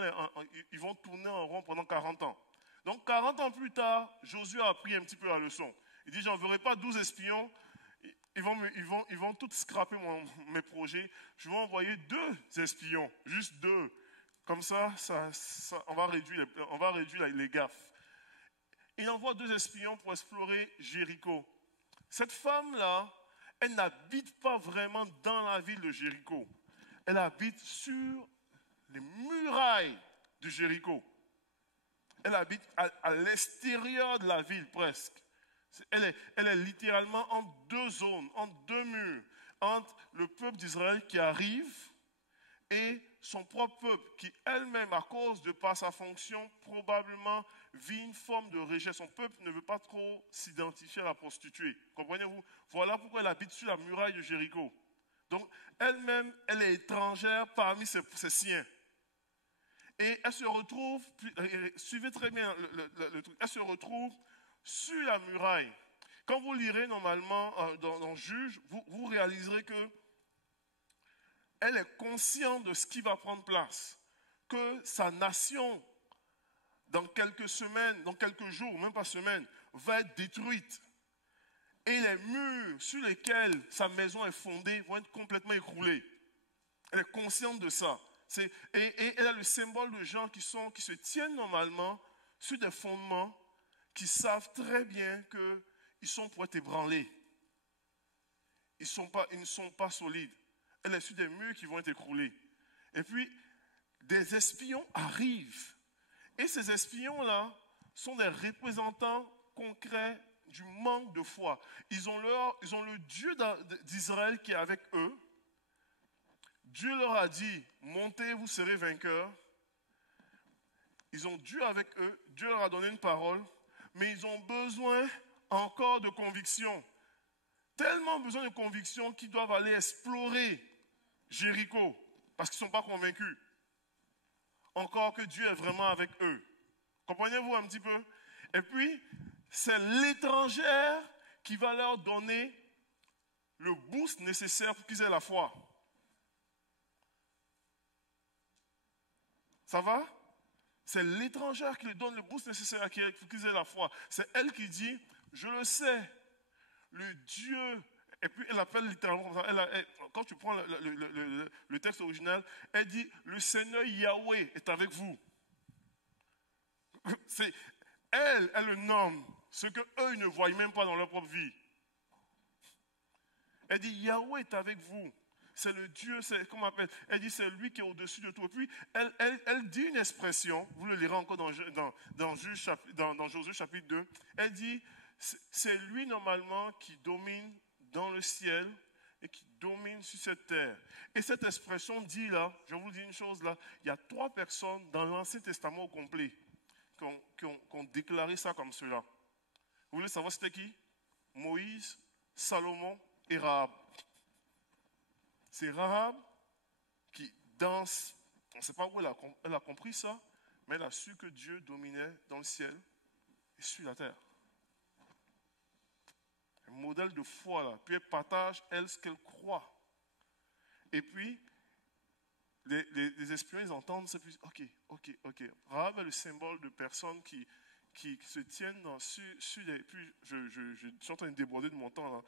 ils vont tourner en rond pendant 40 ans. Donc, 40 ans plus tard, Josué a appris un petit peu la leçon. Il dit « J'enverrai pas 12 espions. Ils vont tous scraper mes projets. Je vais envoyer 2 espions, juste 2. Comme ça, on va réduire les gaffes. » Il envoie 2 espions pour explorer Jéricho. Cette femme-là, elle n'habite pas vraiment dans la ville de Jéricho. Elle habite sur les murailles de Jéricho. Elle habite à l'extérieur de la ville presque. Elle est littéralement en 2 zones, en 2 murs, entre le peuple d'Israël qui arrive et son propre peuple qui elle-même, à cause de par sa fonction, probablement vit une forme de rejet. Son peuple ne veut pas trop s'identifier à la prostituée. Comprenez-vous? Voilà pourquoi elle habite sur la muraille de Jéricho. Donc, elle-même, elle est étrangère parmi ses siens. Et elle se retrouve, suivez très bien le truc, elle se retrouve sur la muraille. Quand vous lirez normalement dans Juge, vous réaliserez que elle est consciente de ce qui va prendre place, que sa nation, dans quelques semaines, dans quelques jours, même pas semaines, va être détruite. Et les murs sur lesquels sa maison est fondée vont être complètement écroulés. Elle est consciente de ça. Et elle a le symbole de gens qui se tiennent normalement sur des fondements qui savent très bien qu'ils sont pour être ébranlés. Ils ne sont pas solides. Elle est sur des murs qui vont être écroulés. Et puis, des espions arrivent. Et ces espions-là sont des représentants concrets du manque de foi. Ils ont le Dieu d'Israël qui est avec eux. Dieu leur a dit, montez, vous serez vainqueurs. Ils ont Dieu avec eux. Dieu leur a donné une parole. Mais ils ont besoin encore de conviction. Tellement besoin de conviction qu'ils doivent aller explorer Jéricho, parce qu'ils ne sont pas convaincus. Encore que Dieu est vraiment avec eux. Comprenez-vous un petit peu? Et puis, c'est l'étrangère qui va leur donner le boost nécessaire pour qu'ils aient la foi. Ça va? C'est l'étrangère qui leur donne le boost nécessaire pour qu'ils aient la foi. C'est elle qui dit, je le sais, le Dieu. Et puis elle appelle littéralement comme ça. Quand tu prends le texte original, elle dit, le Seigneur Yahweh est avec vous. Elle le nomme, ce qu'eux ils ne voient même pas dans leur propre vie. Elle dit, Yahweh est avec vous. C'est le Dieu, comment on appelle? Elle dit, c'est lui qui est au-dessus de tout. Et puis, elle dit une expression, vous le lirez encore dans Josué chapitre 2. Elle dit, c'est lui normalement qui domine dans le ciel et qui domine sur cette terre. Et cette expression dit là, je vous dis une chose là, il y a 3 personnes dans l'Ancien Testament au complet qui ont déclaré ça comme cela. Vous voulez savoir c'était qui? Moïse, Salomon et Rahab. C'est Rahab qui danse, on ne sait pas où elle a compris ça, mais elle a su que Dieu dominait dans le ciel et sur la terre. Un modèle de foi là. Puis elle partage, elle, ce qu'elle croit. Et puis, les espions, ils entendent ça, puis ok. Rahab est le symbole de personnes qui se tiennent sur des... Puis, je suis en train de déborder de mon temps, là,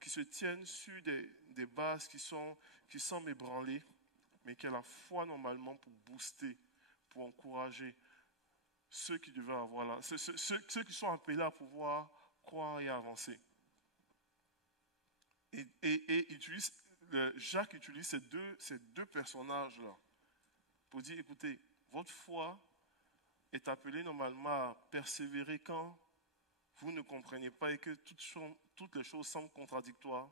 qui se tiennent sur des bases qui semblent ébranlées, mais qui a la foi normalement pour booster, pour encourager ceux qui devaient avoir là, ceux qui sont appelés à pouvoir croire et avancer. Et Jacques utilise ces deux personnages-là pour dire, écoutez, votre foi est appelée normalement à persévérer quand vous ne comprenez pas et que toutes les choses semblent contradictoires.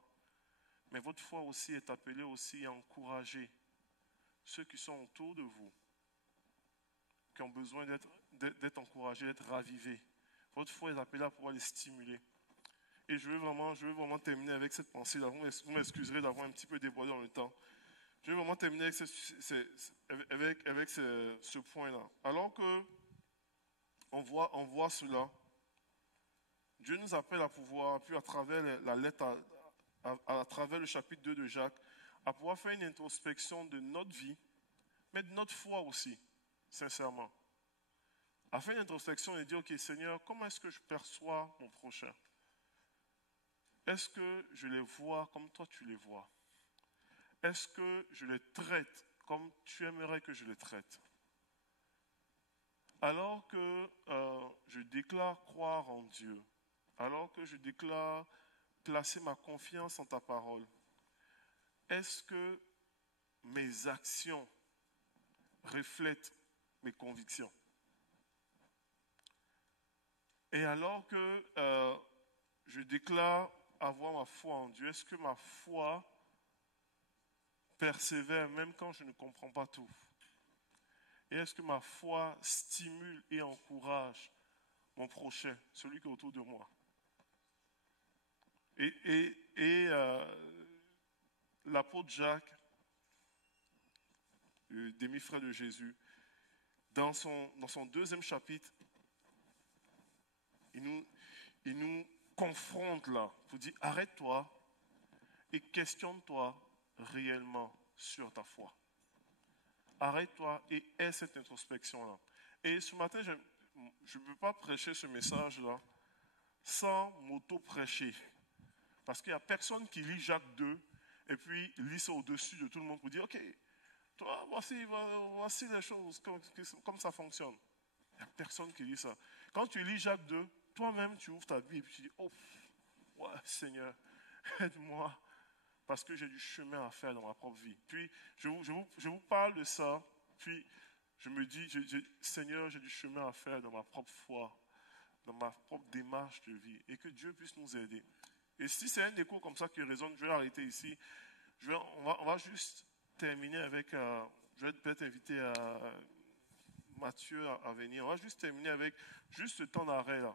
Mais votre foi aussi est appelée aussi à encourager ceux qui sont autour de vous, qui ont besoin d'être encouragés, d'être ravivés. Votre foi est appelée à pouvoir les stimuler. Et je veux vraiment terminer avec cette pensée-là. Vous m'excuserez d'avoir un petit peu débordé dans le temps. Je veux vraiment terminer avec ce point-là. Alors que on voit cela Dieu nous appelle à pouvoir, puis à travers la lettre, à travers le chapitre 2 de Jacques, à pouvoir faire une introspection de notre vie, mais de notre foi aussi, sincèrement. À faire une introspection et dire, ok Seigneur, comment est-ce que je perçois mon prochain? Est-ce que je les vois comme toi tu les vois? Est-ce que je les traite comme tu aimerais que je les traite? Alors que je déclare croire en Dieu, alors que je déclare placer ma confiance en ta parole, est-ce que mes actions reflètent mes convictions? Et alors que je déclare avoir ma foi en Dieu, est-ce que ma foi persévère même quand je ne comprends pas tout? Et est-ce que ma foi stimule et encourage mon prochain, celui qui est autour de moi? Et l'apôtre Jacques, le demi-frère de Jésus, dans son deuxième chapitre, il nous confronte là, pour dire arrête-toi et questionne-toi réellement sur ta foi. Arrête-toi et aie cette introspection-là. Et ce matin, je ne peux pas prêcher ce message-là sans m'auto-prêcher. Parce qu'il n'y a personne qui lit Jacques 2 et puis lit ça au-dessus de tout le monde pour dire, ok, toi, voici les choses, comme ça fonctionne. Il n'y a personne qui lit ça. Quand tu lis Jacques 2, toi-même, tu ouvres ta Bible et puis tu dis, oh, ouais, Seigneur, aide-moi. Parce que j'ai du chemin à faire dans ma propre vie. Puis, je vous parle de ça, puis je me dis, Seigneur, j'ai du chemin à faire dans ma propre foi, dans ma propre démarche de vie, et que Dieu puisse nous aider. Et si c'est un écho comme ça qui résonne, je vais arrêter ici. On va juste terminer avec, je vais peut-être inviter Mathieu à venir. On va juste terminer avec juste ce temps d'arrêt là.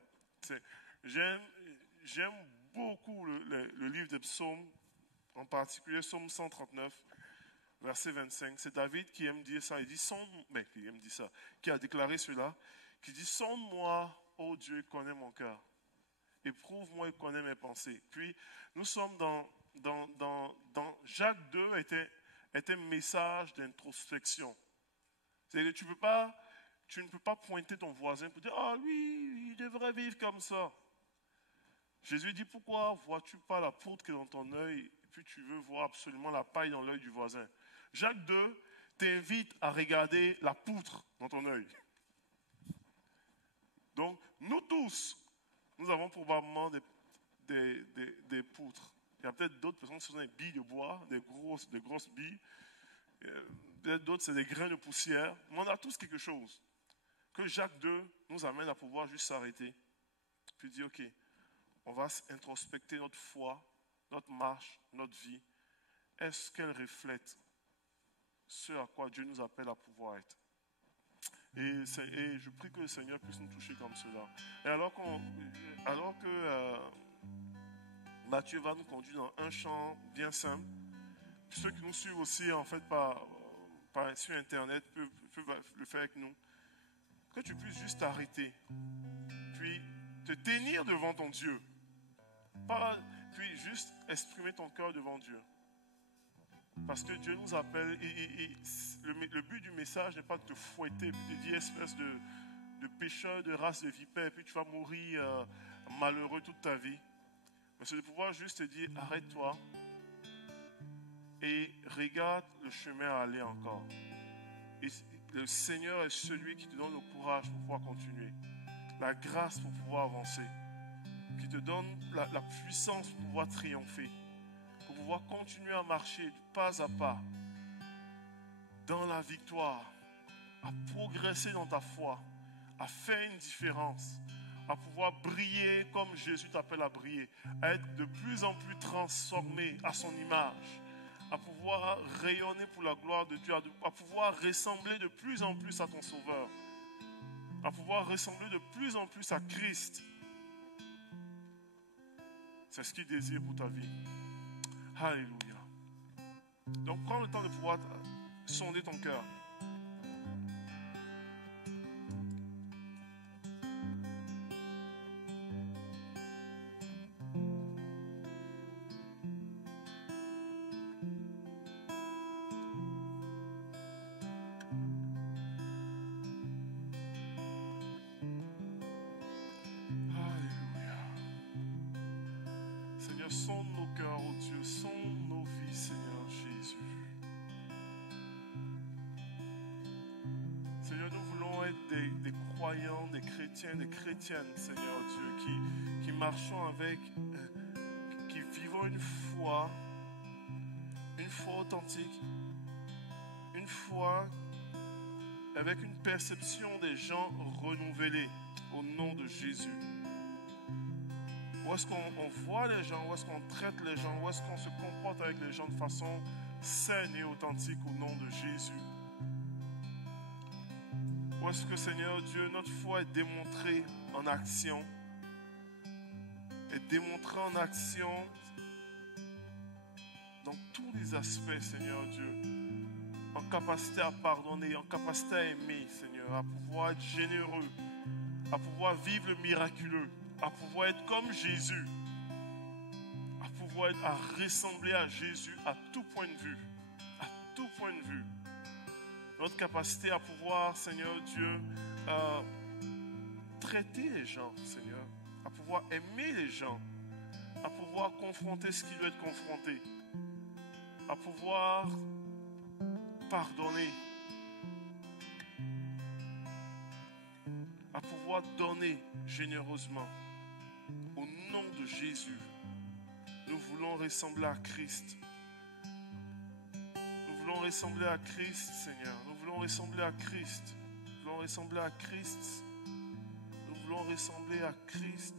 J'aime beaucoup le livre des psaumes, en particulier psaume 139, verset 25. C'est David qui aime dire ça. Il dit, qui a déclaré cela, qui dit, sonde-moi, ô Dieu, connais mon cœur. Éprouve-moi et connais mes pensées. Puis, nous sommes dans Jacques 2 est un message d'introspection. C'est-à-dire que tu ne peux pas pointer ton voisin pour dire, ah lui, il devrait vivre comme ça. Jésus dit, pourquoi vois-tu pas la poutre qui est dans ton œil et puis tu veux voir absolument la paille dans l'œil du voisin? Jacques 2 t'invite à regarder la poutre dans ton œil. Donc, nous tous, nous avons probablement des poutres. Il y a peut-être d'autres personnes qui sont des billes de bois, des grosses billes. Peut-être d'autres, c'est des grains de poussière. Mais on a tous quelque chose que Jacques 2 nous amène à pouvoir juste s'arrêter. Puis dire, ok, on va introspecter notre foi, notre marche, notre vie. Est-ce qu'elle reflète ce à quoi Dieu nous appelle à pouvoir être? Et je prie que le Seigneur puisse nous toucher comme cela. Et alors que Mathieu va nous conduire dans un chant bien simple, ceux qui nous suivent aussi en fait sur Internet peuvent le faire avec nous, que tu puisses juste t'arrêter, puis te tenir devant ton Dieu, puis juste exprimer ton cœur devant Dieu. Parce que Dieu nous appelle, et le but du message n'est pas de te fouetter, puis de dire espèce de pécheur de race de vipère, puis tu vas mourir malheureux toute ta vie. Mais c'est de pouvoir juste te dire, arrête-toi et regarde le chemin à aller encore. Et le Seigneur est celui qui te donne le courage pour pouvoir continuer, la grâce pour pouvoir avancer, qui te donne la puissance pour pouvoir triompher, pour pouvoir continuer à marcher pas à pas dans la victoire, à progresser dans ta foi, à faire une différence, à pouvoir briller comme Jésus t'appelle à briller, à être de plus en plus transformé à son image, à pouvoir rayonner pour la gloire de Dieu, à pouvoir ressembler de plus en plus à ton Sauveur, à pouvoir ressembler de plus en plus à Christ. C'est ce qu'il désire pour ta vie. Alléluia. Donc prends le temps de pouvoir sonder ton cœur. Seigneur, sonde nos cœurs, oh Dieu, sonde nos vies, Seigneur Jésus. Seigneur, nous voulons être des croyants, des chrétiens, des chrétiennes, Seigneur Dieu, qui marchons avec, qui vivons une foi authentique, une foi avec une perception des gens renouvelée au nom de Jésus. Où est-ce qu'on voit les gens, où est-ce qu'on traite les gens, où est-ce qu'on se comporte avec les gens de façon saine et authentique au nom de Jésus. Où est-ce que, Seigneur Dieu, notre foi est démontrée en action, est démontrée en action dans tous les aspects, Seigneur Dieu, en capacité à pardonner, en capacité à aimer, Seigneur, à pouvoir être généreux, à pouvoir vivre le miraculeux, à pouvoir être comme Jésus, à pouvoir être, à ressembler à Jésus à tout point de vue, à tout point de vue. Notre capacité à pouvoir, Seigneur Dieu, traiter les gens, Seigneur, à pouvoir aimer les gens, à pouvoir confronter ce qui doit être confronté, à pouvoir pardonner, à pouvoir donner généreusement. Au nom de Jésus, nous voulons ressembler à Christ. Nous voulons ressembler à Christ, Seigneur. Nous voulons ressembler à Christ. Nous voulons ressembler à Christ. Nous voulons ressembler à Christ.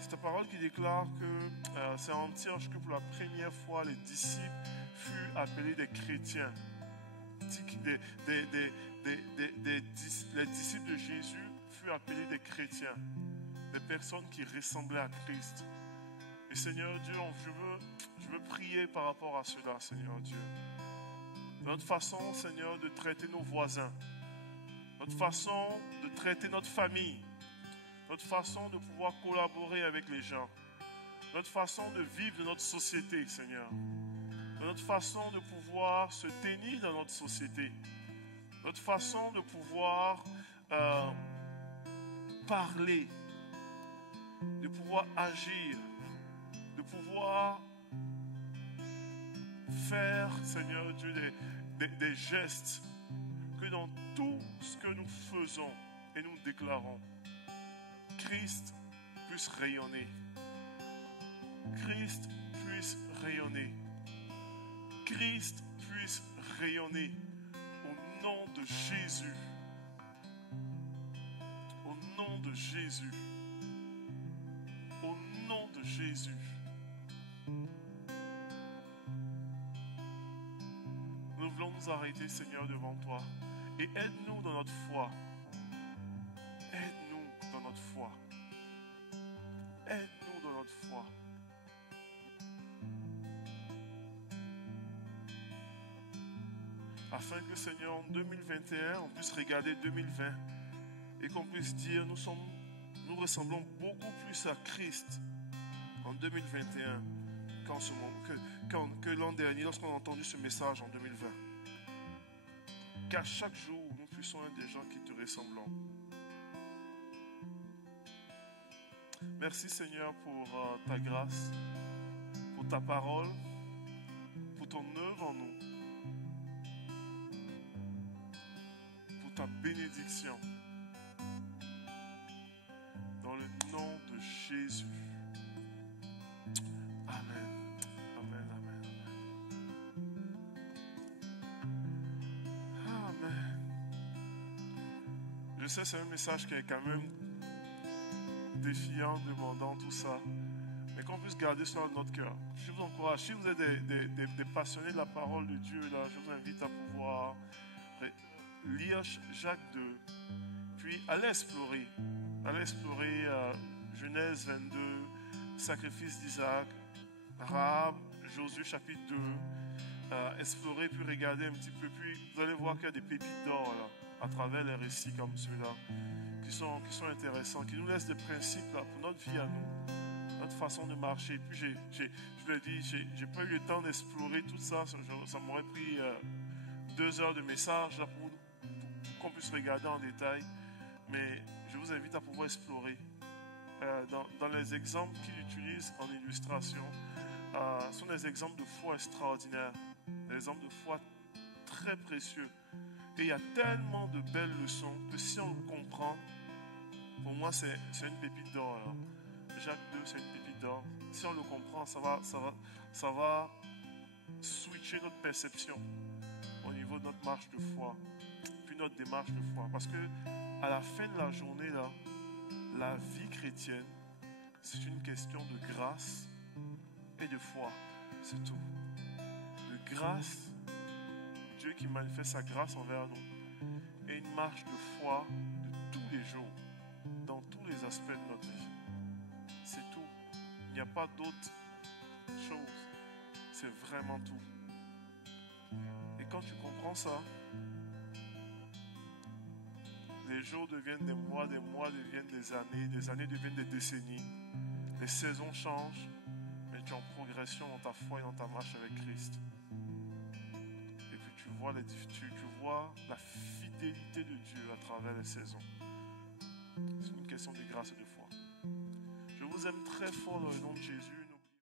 C'est ta parole qui déclare que c'est en Antioche que pour la première fois les disciples furent appelés des chrétiens. Les disciples de Jésus furent appelés des chrétiens, des personnes qui ressemblaient à Christ. Et Seigneur Dieu, je veux prier par rapport à cela, Seigneur Dieu. Notre façon, Seigneur, de traiter nos voisins, notre façon de traiter notre famille, notre façon de pouvoir collaborer avec les gens, notre façon de vivre de notre société, Seigneur, notre façon de pouvoir se tenir dans notre société, notre façon de pouvoir parler, de pouvoir agir, de pouvoir faire, Seigneur Dieu, des gestes, que dans tout ce que nous faisons et nous déclarons, Christ puisse rayonner. Christ puisse rayonner. Christ puisse rayonner au nom de Jésus. Au nom de Jésus. Au nom de Jésus. Nous voulons nous arrêter, Seigneur, devant toi. Et aide-nous dans notre foi. Aide-nous dans notre foi. Aide-nous dans notre foi. Afin que, Seigneur, en 2021, on puisse regarder 2020 et qu'on puisse dire, nous ressemblons beaucoup plus à Christ en 2021 que l'an dernier, lorsqu'on a entendu ce message en 2020. Qu'à chaque jour, nous puissions être des gens qui te ressemblent. Merci, Seigneur, pour ta grâce, pour ta parole, pour ton œuvre en nous, pour ta bénédiction. Dans le nom de Jésus. Amen. Amen, amen, amen. Amen. Je sais, c'est un message qui est quand même défiant, demandant, tout ça. Mais qu'on puisse garder cela dans notre cœur. Je vous encourage. Si vous êtes des passionnés de la parole de Dieu, là, je vous invite à pouvoir lire Jacques 2. Puis allez explorer. Allez explorer Genèse 22, sacrifice d'Isaac, Rahab, Josué chapitre 2. Explorer, puis regarder un petit peu. Puis vous allez voir qu'il y a des pépites d'or là, à travers les récits comme ceux-là, qui sont intéressants, qui nous laissent des principes là, pour notre vie à nous, notre façon de marcher. Puis je vous l'ai dit, j'ai pas eu le temps d'explorer tout ça. Ça m'aurait pris 2 heures de message là, pour qu'on puisse regarder en détail. Mais je vous invite à pouvoir explorer dans les exemples qu'il utilise en illustration, sont des exemples de foi extraordinaires, des exemples de foi très précieux. Et il y a tellement de belles leçons que si on le comprend, pour moi c'est une pépite d'or. Jacques II, c'est une pépite d'or. Si on le comprend, ça va switcher notre perception au niveau de notre marche de foi, puis notre démarche de foi. Parce que à la fin de la journée, là, la vie chrétienne, c'est une question de grâce et de foi. C'est tout. De grâce, Dieu qui manifeste sa grâce envers nous, et une marche de foi de tous les jours, dans tous les aspects de notre vie. C'est tout. Il n'y a pas d'autre chose. C'est vraiment tout. Et quand tu comprends ça, les jours deviennent des mois deviennent des années deviennent des décennies. Les saisons changent, mais tu es en progression dans ta foi et dans ta marche avec Christ. Et puis tu vois la fidélité de Dieu à travers les saisons. C'est une question de grâce et de foi. Je vous aime très fort dans le nom de Jésus.